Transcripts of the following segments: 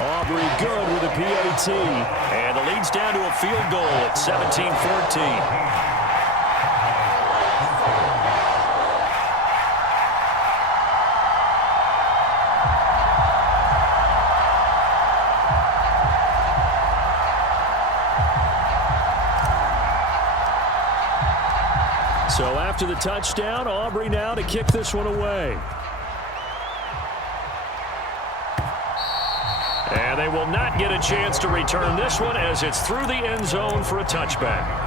Aubrey good with a PAT. And the lead's down to a field goal at 17-14. So after the touchdown, Aubrey now to kick this one away. And they will not get a chance to return this one as it's through the end zone for a touchback.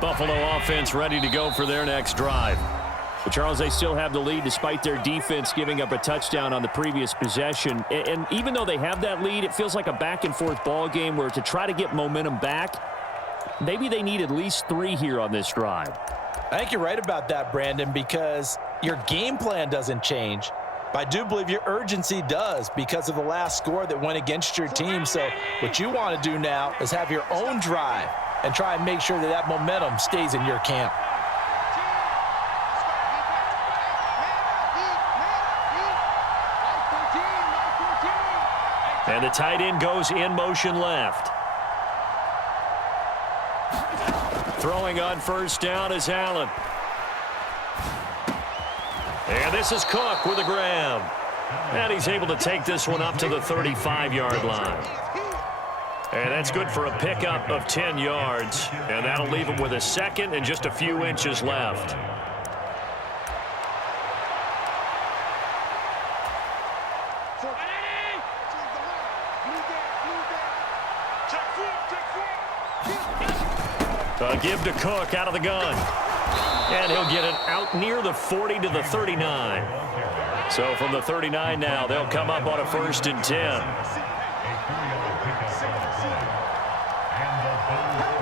Buffalo offense ready to go for their next drive. But Charles, they still have the lead despite their defense giving up a touchdown on the previous possession. And even though they have that lead, it feels like a back-and-forth ball game where to try to get momentum back, maybe they need at least 3 here on this drive. I think you're right about that, Brandon, because your game plan doesn't change. But I do believe your urgency does because of the last score that went against your team. So what you want to do now is have your own drive and try and make sure that that momentum stays in your camp. And the tight end goes in motion left. Throwing on first down is Allen. And this is Cook with a grab. And he's able to take this one up to the 35-yard line. And that's good for a pickup of 10 yards. And that'll leave him with a second and just a few inches left. A give to Cook out of the gun. And he'll get it out near the 40 to the 39. So from the 39 now, they'll come up on a 1st and 10.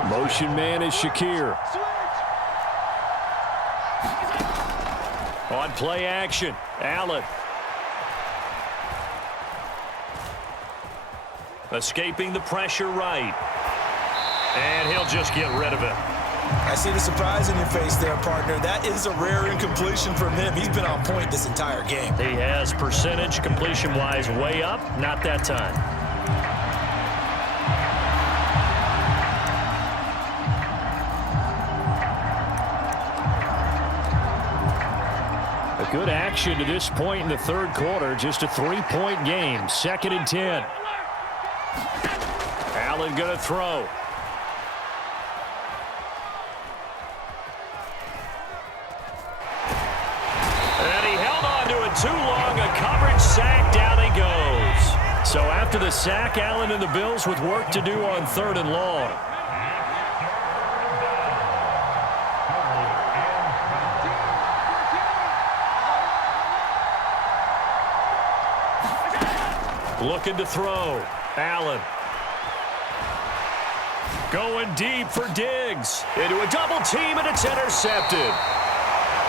Motion man is Shakir. On play action, Allen. Escaping the pressure right. And he'll just get rid of it. I see the surprise in your face there, partner. That is a rare incompletion from him. He's been on point this entire game. He has percentage completion-wise way up. Not that time. A good action to this point in the third quarter. Just a 3-point game. 2nd and 10. Allen going to throw. Too long, a coverage sack, down he goes. So after the sack, Allen and the Bills with work to do on 3rd and long. Looking to throw. Allen. Going deep for Diggs. Into a double team, and it's intercepted.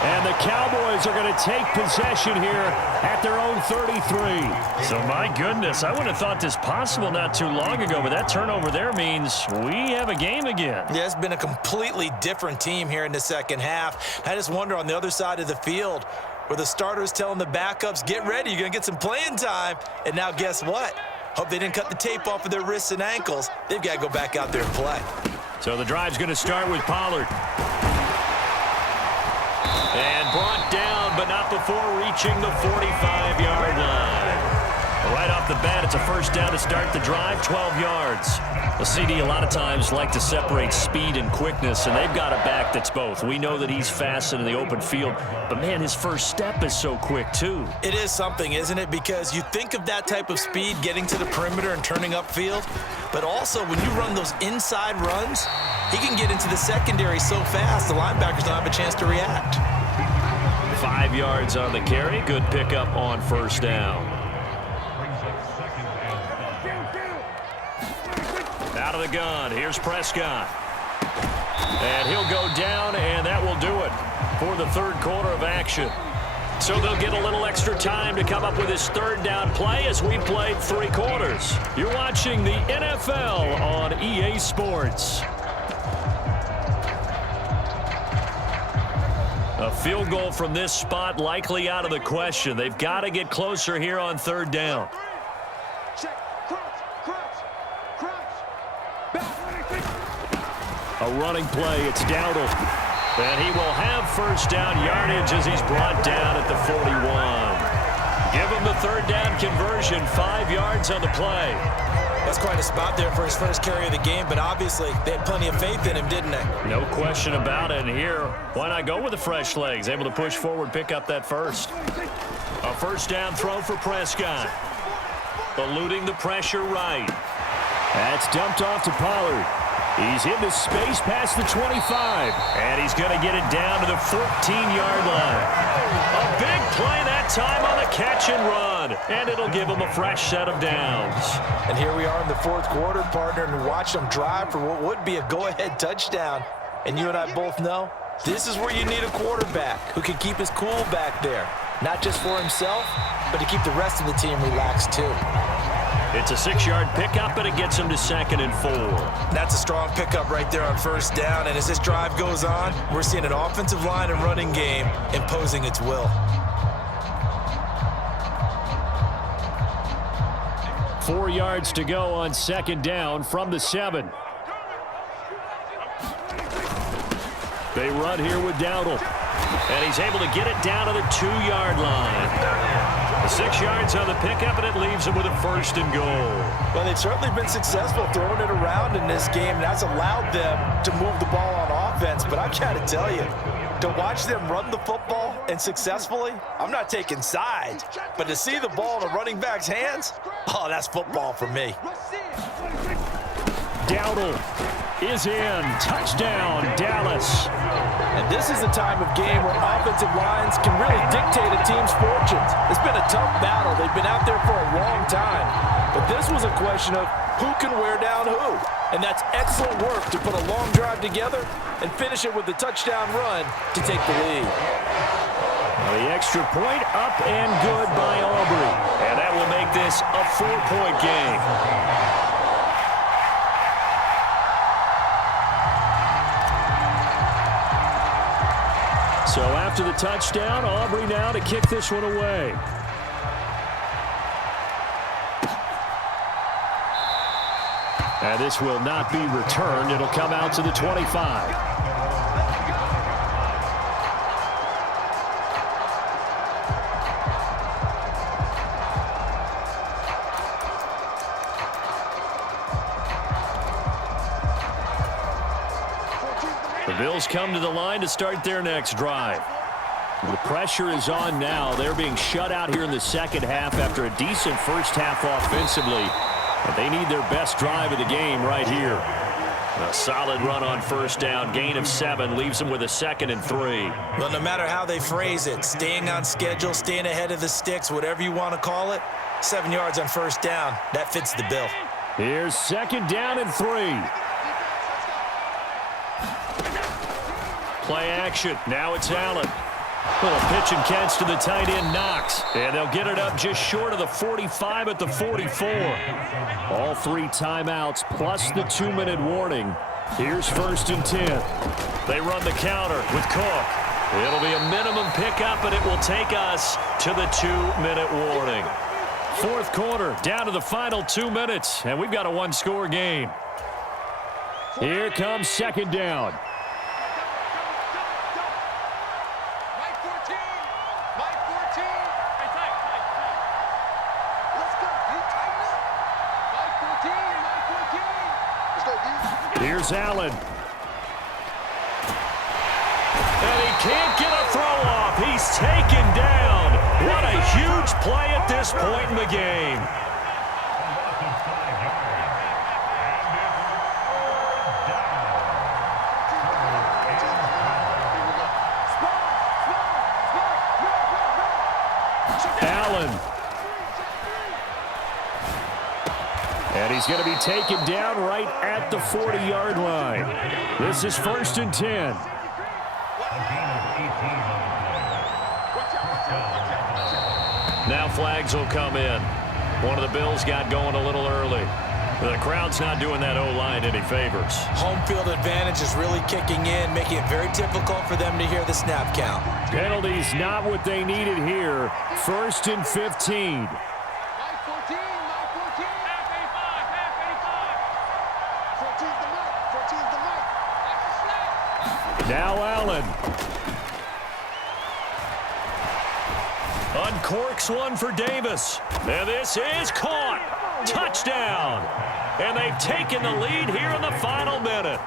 And the Cowboys are going to take possession here at their own 33. So, my goodness, I wouldn't have thought this possible not too long ago, but that turnover there means we have a game again. Yeah, it's been a completely different team here in the second half. I just wonder on the other side of the field where the starters telling the backups, get ready, you're going to get some playing time. And now guess what? Hope they didn't cut the tape off of their wrists and ankles. They've got to go back out there and play. So the drive's going to start with Pollard. And brought down, but not before reaching the 45-yard line. Right off the bat, it's a first down to start the drive, 12 yards. The CD a lot of times like to separate speed and quickness, and they've got a back that's both. We know that he's fast in the open field, but, man, his first step is so quick, too. It is something, isn't it? Because you think of that type of speed getting to the perimeter and turning upfield, but also when you run those inside runs, he can get into the secondary so fast the linebackers don't have a chance to react. 5 yards on the carry. Good pickup on first down. Out of the gun, here's Prescott. And he'll go down, and that will do it for the third quarter of action. So they'll get a little extra time to come up with his third down play as we played 3 quarters. You're watching the NFL on EA Sports. A field goal from this spot likely out of the question. They've got to get closer here on third down. A running play, it's Dowdle. And he will have first down yardage as he's brought down at the 41. Give him the third down conversion, 5 yards on the play. That's quite a spot there for his first carry of the game, but obviously they had plenty of faith in him, didn't they? No question about it. And here, why not go with the fresh legs? Able to push forward, pick up that first. A first down throw for Prescott. Eluding the pressure right. That's dumped off to Pollard. He's into space past the 25. And he's going to get it down to the 14-yard line. A big play that time on the catch and run. And it'll give him a fresh set of downs. And here we are in the fourth quarter, partner, and watch them drive for what would be a go-ahead touchdown. And you and I both know this is where you need a quarterback who can keep his cool back there. Not just for himself, but to keep the rest of the team relaxed too. It's a 6-yard pickup, and it gets him to 2nd and 4. That's a strong pickup right there on first down. And as this drive goes on, we're seeing an offensive line and running game imposing its will. 4 yards to go on 2nd down from the 7. They run here with Dowdle. And he's able to get it down to the 2-yard line. 6 yards on the pickup, and it leaves him with a 1st and goal. Well, they've certainly been successful throwing it around in this game, and that's allowed them to move the ball on offense. But I've got to tell you, to watch them run the football and successfully, I'm not taking sides, but to see the ball in a running back's hands, oh, that's football for me. Dowdle is in. Touchdown, Dallas. And this is the time of game where offensive lines can really dictate a team's fortunes. It's been a tough battle. They've been out there for a long time. But this was a question of who can wear down who. And that's excellent work to put a long drive together and finish it with the touchdown run to take the lead. The extra point up and good by Aubrey. And that will make this a 4-point game. So after the touchdown, Aubrey now to kick this one away. And this will not be returned. It'll come out to the 25. The Bills come to the line to start their next drive. The pressure is on now. They're being shut out here in the second half after a decent first half offensively. But they need their best drive of the game right here. A solid run on first down. Gain of 7 leaves them with a 2nd and 3. Well, no matter how they phrase it, staying on schedule, staying ahead of the sticks, whatever you want to call it, 7 yards on first down, that fits the bill. Here's 2nd down and 3. Play action. Now it's Allen. Little pitch and catch to the tight end, Knox. And they'll get it up just short of the 45 at the 44. All 3 timeouts plus the 2-minute warning. Here's 1st and 10. They run the counter with Cook. It'll be a minimum pickup, and it will take us to the 2-minute warning. Fourth quarter, down to the final 2 minutes, and we've got a 1-score game. Here comes 2nd down. Here's Allen. And he can't get a throw off. He's taken down. What a huge play at this point in the game. Allen. And he's going to be taken down right at the 40-yard line. This is 1st and 10. Now flags will come in. One of the Bills got going a little early. The crowd's not doing that O-line any favors. Home field advantage is really kicking in, making it very difficult for them to hear the snap count. Penalties not what they needed here. 1st and 15. Now Allen. Uncorks one for Davis. And this is caught. Touchdown. And they've taken the lead here in the final minute.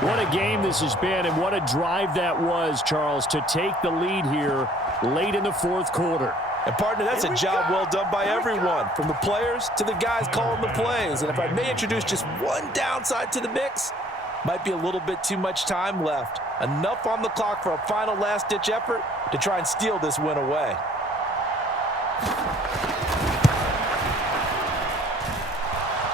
What a game this has been, and what a drive that was, Charles, to take the lead here late in the 4th quarter. And, partner, that's a job well done by everyone, from the players to the guys calling the plays. And if I may introduce just one downside to the mix, might be a little bit too much time left. Enough on the clock for a final last-ditch effort to try and steal this win away.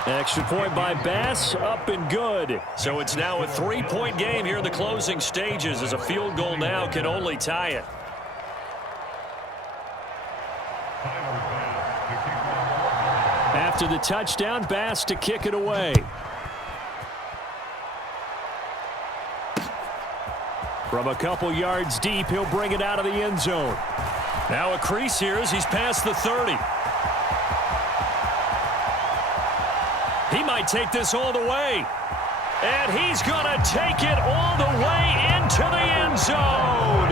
Extra point by Bass, up and good. So it's now a 3-point game here in the closing stages, as a field goal now can only tie it. After the touchdown, Bass to kick it away. From a couple yards deep, he'll bring it out of the end zone. Now a crease here as he's past the 30. He might take this all the way. And he's going to take it all the way into the end zone.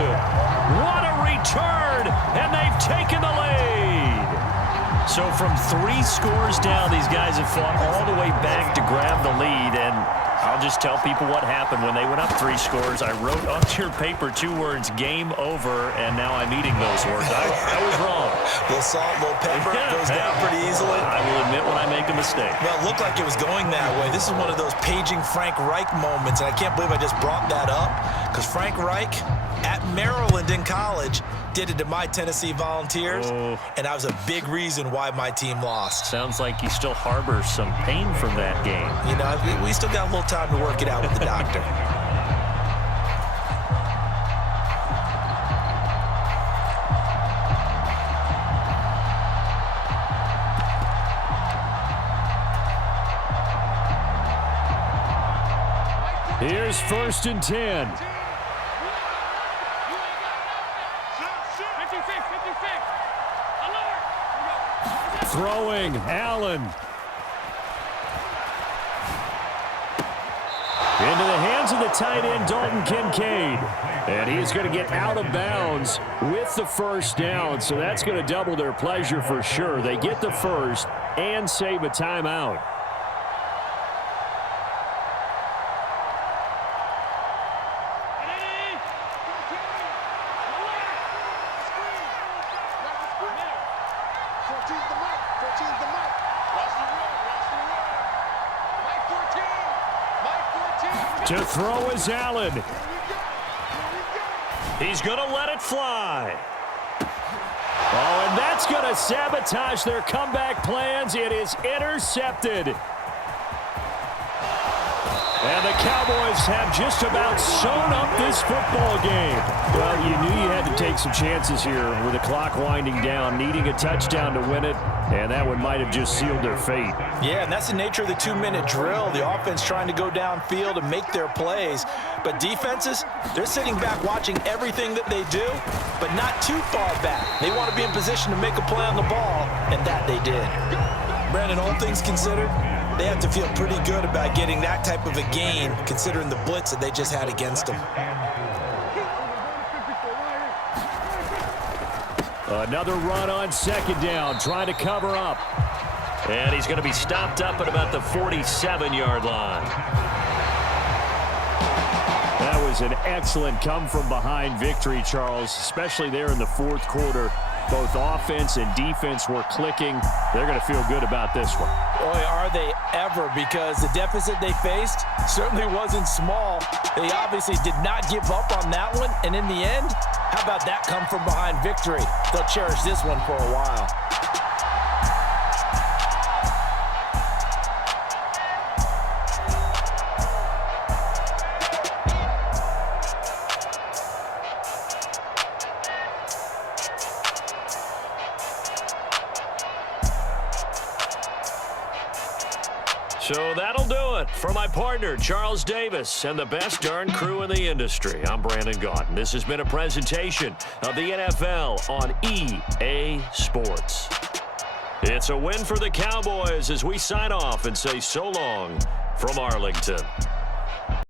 What a return, and they've taken the lead. So from 3 scores down, these guys have fought all the way back to grab the lead, and I'll just tell people what happened when they went up 3 scores. I wrote onto your paper 2 words, game over, and now I'm eating those words. I was wrong. A little salt, a little pepper, goes down pretty easily. I will admit when I make a mistake. Well, it looked like it was going that way. This is one of those paging Frank Reich moments, and I can't believe I just brought that up, because Frank Reich at Maryland in college did it to my Tennessee Volunteers, and that was a big reason why my team lost. Sounds like he still harbors some pain from that game. You know, we still got a little time to work it out with the doctor. Here's 1st and 10. Throwing, Allen. Into the hands of the tight end, Dalton Kincaid. And he's going to get out of bounds with the 1st down, so that's going to double their pleasure for sure. They get the 1st and save a timeout. To throw is Allen. He's going to let it fly. Oh, and that's going to sabotage their comeback plans. It is intercepted. And the Cowboys have just about sewn up this football game. Well, you knew you had to take some chances here with the clock winding down, needing a touchdown to win it, and that one might have just sealed their fate. Yeah, and that's the nature of the 2-minute drill. The offense trying to go downfield and make their plays. But defenses, they're sitting back watching everything that they do, but not too far back. They want to be in position to make a play on the ball, and that they did. Brandon, all things considered, they have to feel pretty good about getting that type of a gain, considering the blitz that they just had against them. Another run on 2nd down, trying to cover up. And he's going to be stopped up at about the 47-yard line. That was an excellent come-from-behind victory, Charles, especially there in the 4th quarter. Both offense and defense were clicking. They're going to feel good about this one. Boy, are they ever, because the deficit they faced certainly wasn't small. They obviously did not give up on that one, and in the end, how about that come-from-behind victory? They'll cherish this one for a while. So that'll do it. For my partner, Charles Davis, and the best darn crew in the industry, I'm Brandon Gaudin. This has been a presentation of the NFL on EA Sports. It's a win for the Cowboys as we sign off and say so long from Arlington.